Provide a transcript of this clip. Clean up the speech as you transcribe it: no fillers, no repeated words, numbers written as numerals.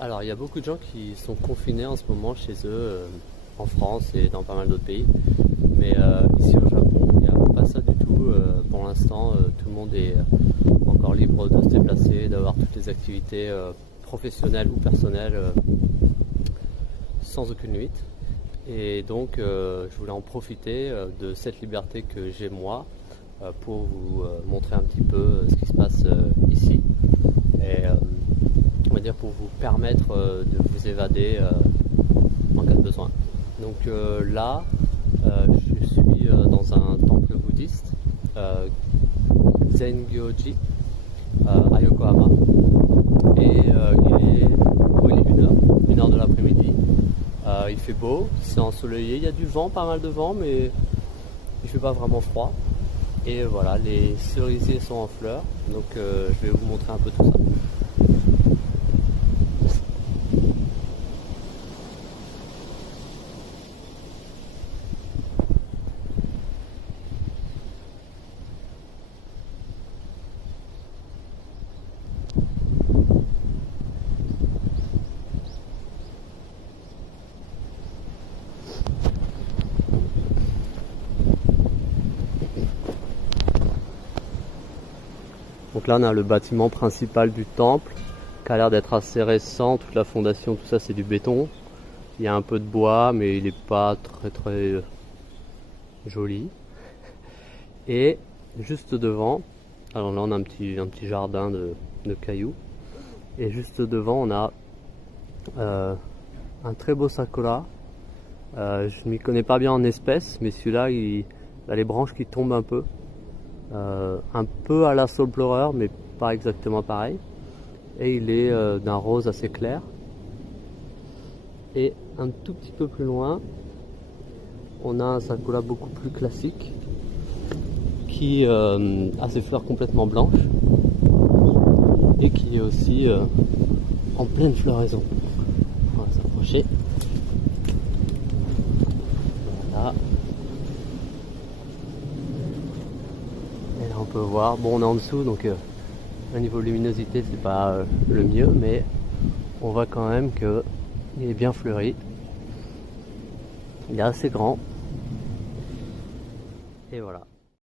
Alors, il y a beaucoup de gens qui sont confinés en ce moment chez eux, en France et dans pas mal d'autres pays. Mais ici au Japon, il n'y a pas ça du tout. Pour l'instant, tout le monde est encore libre de se déplacer, d'avoir toutes les activités professionnelles ou personnelles sans aucune limite. Et donc, je voulais en profiter de cette liberté que j'ai moi pour vous montrer un petit peu ce qui se passe ici. Et on va dire pour vous permettre de vous évader en cas de besoin. Donc là, je suis dans un temple bouddhiste, Zengyoji, à Yokohama. Et il est 1h de l'après-midi. Il fait beau, c'est ensoleillé, il y a du vent, pas mal de vent, mais il fait pas vraiment froid. Et voilà, les cerisiers sont en fleurs, donc je vais vous montrer un peu tout ça. Donc là on a le bâtiment principal du temple qui a l'air d'être assez récent, toute la fondation, tout ça c'est du béton. Il y a un peu de bois mais il n'est pas très joli. Et juste devant, alors là on a un petit jardin de cailloux. Et juste devant on a un très beau sakura. Je m'y connais pas bien en espèces, mais celui-là il a les branches qui tombent un peu à la saule pleureur, mais pas exactement pareil. Et il est d'un rose assez clair. Et un tout petit peu plus loin, on a un sakura beaucoup plus classique qui a ses fleurs complètement blanches et qui est aussi en pleine floraison. On va s'approcher. Voilà. Et là on peut voir, bon on est en dessous donc au niveau de luminosité c'est pas le mieux, mais on voit quand même que il est bien fleuri. Il est assez grand. Et voilà.